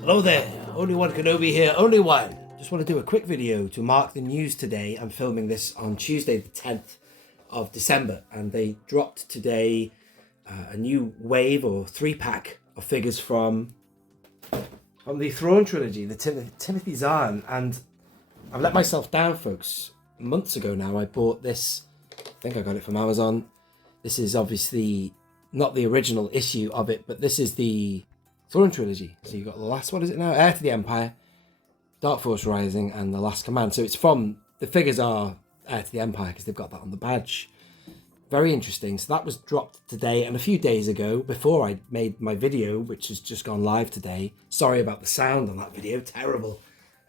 Hello there, Only One Kenobi here, Only One. Just want to do a quick video to mark the news today. I'm filming this on Tuesday the 10th of December, and they dropped today a new wave or 3-pack of figures from the Thrawn trilogy, the Timothy Zahn, and I've let myself down, folks. Months ago now I bought this, I think I got it from Amazon. This is obviously not the original issue of it, but this is the Thrawn trilogy. So you've got the last, what is it now? Heir to the Empire, Dark Force Rising, and The Last Command. So it's from, the figures are Heir to the Empire because they've got that on the badge. Very interesting. So that was dropped today, and a few days ago, before I made my video, which has just gone live today. Sorry about the sound on that video, terrible.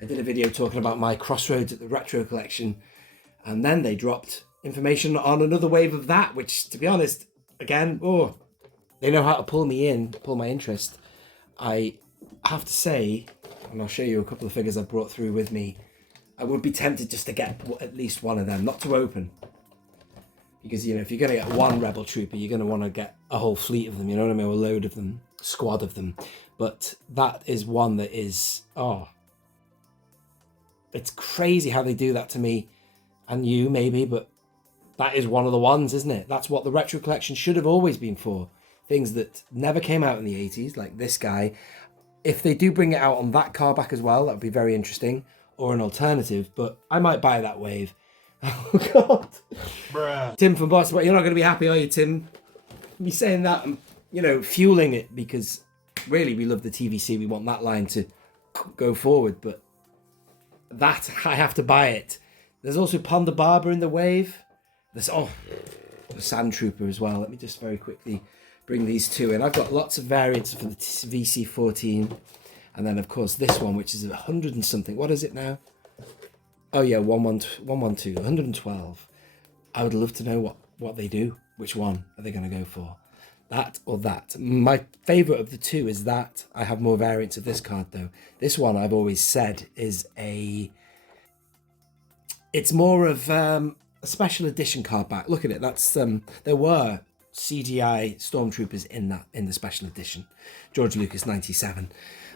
I did a video talking about my Crossroads at the Retro Collection, and then they dropped information on another wave of that, which, to be honest, again, they know how to pull me in, pull my interest. I have to say, and I'll show you a couple of figures I brought through with me, I would be tempted just to get at least one of them, not to open. Because, you know, if you're going to get one Rebel Trooper, you're going to want to get a whole fleet of them, you know what I mean? Or a load of them, squad of them. But that is one that is, it's crazy how they do that to me and you, maybe, but that is one of the ones, isn't it? That's what the Retro Collection should have always been for. Things that never came out in the 80s, like this guy. If they do bring it out on that Cardback as well, that would be very interesting. Or an alternative, but I might buy that wave. Oh, God. Bruh. Tim from Boston, you're not going to be happy, are you, Tim? Me saying that and, you know, fueling it, because really we love the TVC. We want that line to go forward, but that, I have to buy it. There's also Ponda Barber in the wave. There's, the Sand Trooper as well. Let me just very quickly bring these two in. I've got lots of variants for the VC14. And then, of course, this one, which is 100 and something. What is it now? Oh, yeah, 112, 112. I would love to know what they do. Which one are they going to go for? That or that? My favourite of the two is that. I have more variants of this card, though. This one, I've always said, is it's more of a special edition card back. Look at it. That's there were CGI stormtroopers in the special edition, George Lucas 97,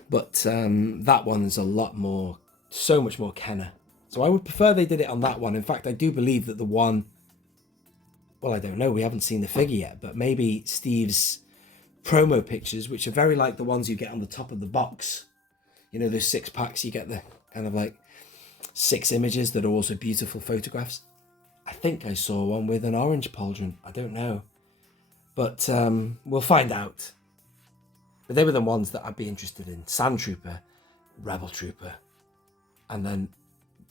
but that one is a lot more, so much more Kenner. So I would prefer they did it on that one. In fact, I do believe that the one, well, I don't know, we haven't seen the figure yet, but maybe Steve's promo pictures, which are very like the ones you get on the top of the box, you know, those 6 packs, you get the kind of like 6 images that are also beautiful photographs. I think I saw one with an orange pauldron. I don't know. But we'll find out. But they were the ones that I'd be interested in. Sand Trooper, Rebel Trooper. And then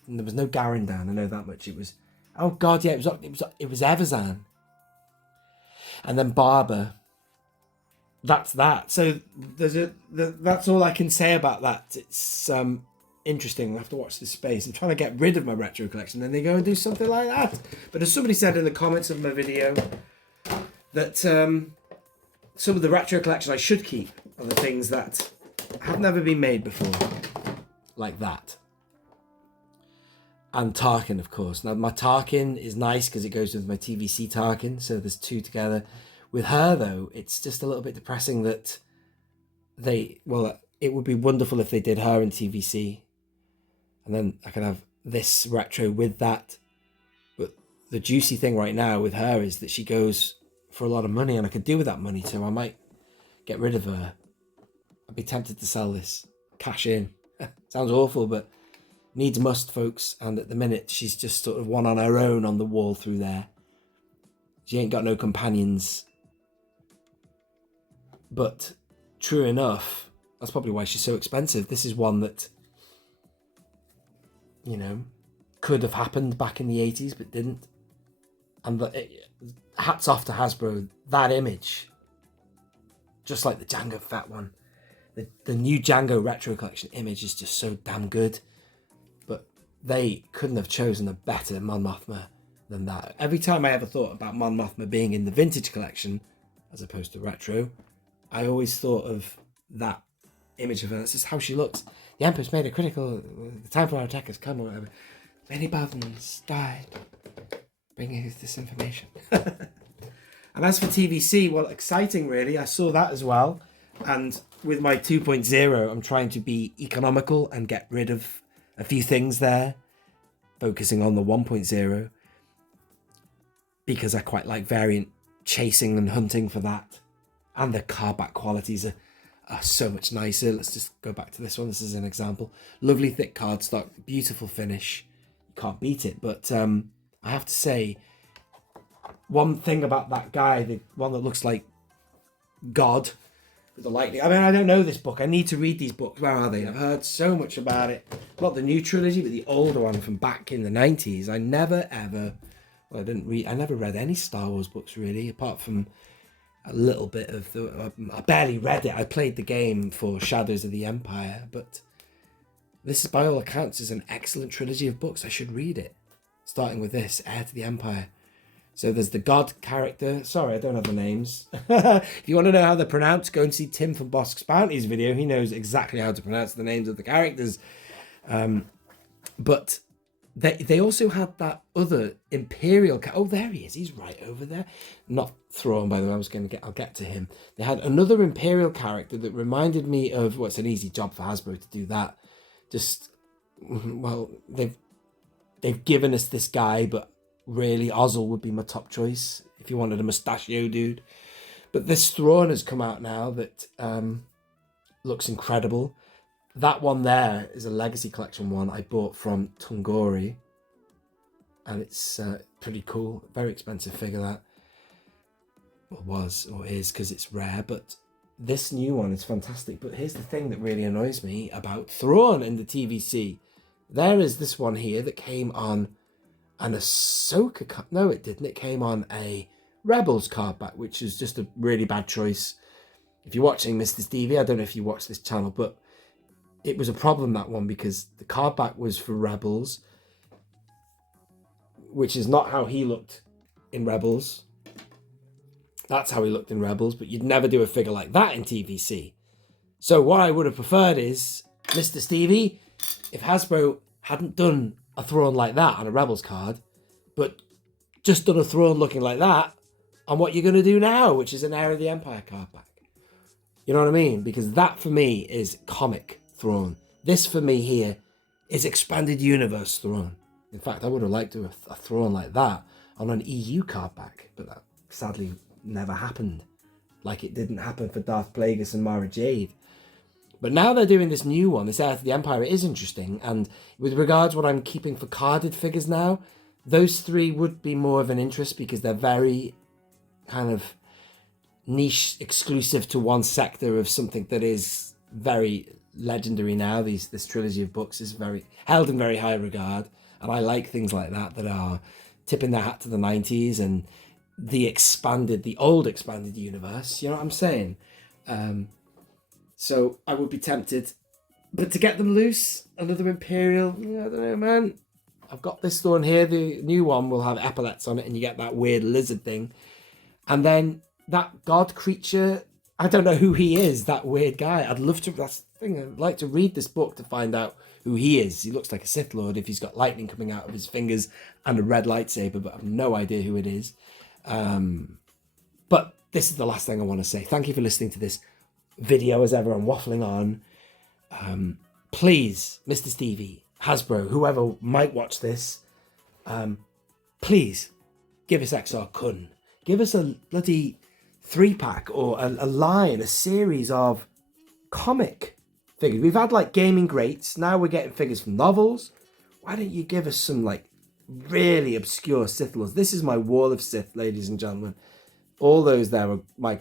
there was no Garen down, I know that much. It was, oh God, yeah, it was Evazan. And then Barber. That's that. So that's all I can say about that. It's interesting. We'll have to watch this space. I'm trying to get rid of my retro collection, and they go and do something like that. But as somebody said in the comments of my video, that some of the retro collection I should keep are the things that have never been made before, like that. And Tarkin, of course. Now, my Tarkin is nice because it goes with my TVC Tarkin, so there's 2 together. With her, though, it's just a little bit depressing that it would be wonderful if they did her in TVC, and then I can have this retro with that. But the juicy thing right now with her is that she goes for a lot of money, and I could do with that money, so I might get rid of her. I'd be tempted to sell this, cash in. Sounds awful, but needs must, folks. And at the minute, she's just sort of one on her own on the wall through there. She ain't got no companions. But true enough, that's probably why she's so expensive. This is one that, you know, could have happened back in the 80s, but didn't. And hats off to Hasbro, that image, just like the Jango Fett one. The new Jango Retro Collection image is just so damn good. But they couldn't have chosen a better Mon Mothma than that. Every time I ever thought about Mon Mothma being in the vintage collection, as opposed to retro, I always thought of that image of her. That's just how she looks. The Empress made a critical, the time for our attack has come, or whatever. Many Bavans died. bringing you this information. And as for TVC, well, exciting really. I saw that as well. And with my 2.0, I'm trying to be economical and get rid of a few things there, focusing on the 1.0, because I quite like variant chasing and hunting for that. And the cardback qualities are so much nicer. Let's just go back to this one. This is an example. Lovely thick cardstock, beautiful finish. You can't beat it. But I have to say, one thing about that guy, the one that looks like God with the lightning. I mean, I don't know this book. I need to read these books. Where are they? I've heard so much about it. Not the new trilogy, but the older one from back in the 90s. I never ever, well, I never read any Star Wars books really, apart from a little bit of I barely read it. I played the game for Shadows of the Empire, but this is by all accounts is an excellent trilogy of books. I should read it. Starting with this, Heir to the Empire. So there's the God character. Sorry, I don't have the names. If you want to know how they're pronounced, go and see Tim from Bosk's Bounty's video. He knows exactly how to pronounce the names of the characters. But they also had that other Imperial... Oh, there he is. He's right over there. Not Thrawn, by the way. I'll get to him. They had another Imperial character that reminded me of... Well, it's an easy job for Hasbro to do that. Just... Well, they've given us this guy, but... Really, Ozzel would be my top choice if you wanted a mustachio dude. But this Thrawn has come out now that looks incredible. That one there is a Legacy Collection one I bought from Tungori. And it's pretty cool. Very expensive figure, that. Or was, or is, because it's rare. But this new one is fantastic. But here's the thing that really annoys me about Thrawn in the TVC. There is this one here that came on an Ahsoka... No, it didn't. It came on a Rebels cardback, which is just a really bad choice. If you're watching Mr. Stevie, I don't know if you watch this channel, but it was a problem, that one, because the cardback was for Rebels, which is not how he looked in Rebels. That's how he looked in Rebels, but you'd never do a figure like that in TVC. So what I would have preferred is, Mr. Stevie, if Hasbro hadn't done a Thrawn like that on a Rebels card, but just done a Thrawn looking like that on what you're going to do now, which is an Heir of the Empire cardback. You know what I mean? Because that for me is comic Thrawn. This for me here is expanded universe Thrawn. In fact, I would have liked to have a Thrawn like that on an EU cardback, but that sadly never happened. Like it didn't happen for Darth Plagueis and Mara Jade. But now they're doing this new one, this Heir to the Empire. It is interesting. And with regards to what I'm keeping for carded figures now, those three would be more of an interest because they're very kind of niche, exclusive to one sector of something that is very legendary now. This trilogy of books is very held in very high regard. And I like things like that are tipping their hat to the 90s and the old expanded universe. You know what I'm saying? So I would be tempted. But to get them loose, another Imperial, I don't know, man. I've got this one here. The new one will have epaulets on it and you get that weird lizard thing. And then that god creature, I don't know who he is, that weird guy. I'd love to, that's the thing, I'd like to read this book to find out who he is. He looks like a Sith Lord if he's got lightning coming out of his fingers and a red lightsaber, but I have no idea who it is. But this is the last thing I want to say. Thank you for listening to this video. As ever, I'm waffling on. Please, Mr. Stevie, Hasbro, whoever might watch this, please give us XR Kun. Give us a bloody 3-pack or a line, a series of comic figures. We've had like gaming greats. Now we're getting figures from novels. Why don't you give us some like really obscure Sith Lords? This is my wall of Sith, ladies and gentlemen. All those there are my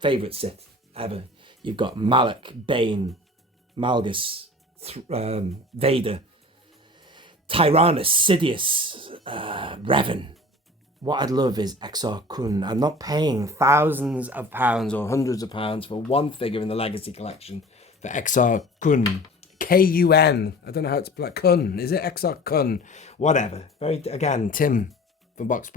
favourite Sith ever. You've got Malak, Bane, Malgus, Vader, Tyrannus, Sidious, Revan. What I'd love is XR Kun. I'm not paying thousands of pounds or hundreds of pounds for one figure in the Legacy Collection for XR Kun. K-U-N. I don't know how to spell it. Kun. Is it XR Kun? Whatever. Again, Tim from Bosk's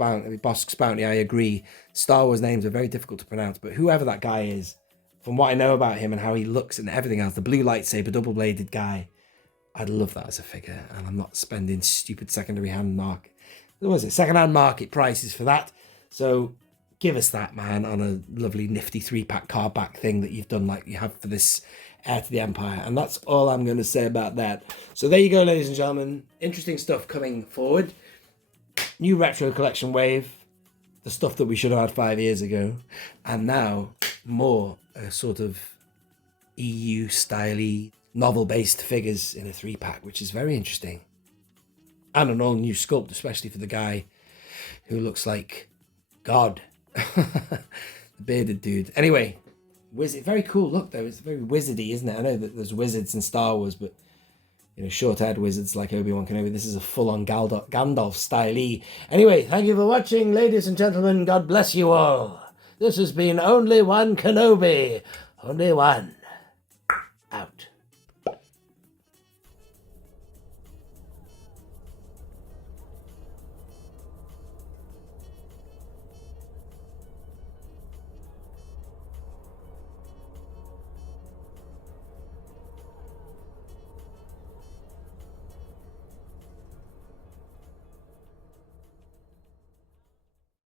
Bounty, I agree. Star Wars names are very difficult to pronounce, but whoever that guy is, from what I know about him and how he looks and everything else, the blue lightsaber, double-bladed guy, I'd love that as a figure, and I'm not spending stupid secondary hand what was it, second-hand market prices for that. So give us that, man, on a lovely nifty 3-pack cardback thing that you've done like you have for this Heir to the Empire. And that's all I'm going to say about that. So there you go, ladies and gentlemen. Interesting stuff coming forward. New retro collection wave. The stuff that we should have had 5 years ago. And now more sort of EU-style-y novel-based figures in a 3-pack, which is very interesting. And an all-new sculpt, especially for the guy who looks like God. The bearded dude. Anyway, wizard, very cool look though. It's very wizardy, isn't it? I know that there's wizards in Star Wars, but you know, short-haired wizards like Obi-Wan Kenobi. This is a full-on Gandalf style. Anyway, thank you for watching, ladies and gentlemen. God bless you all. This has been Only One Kenobi. Only one. Out.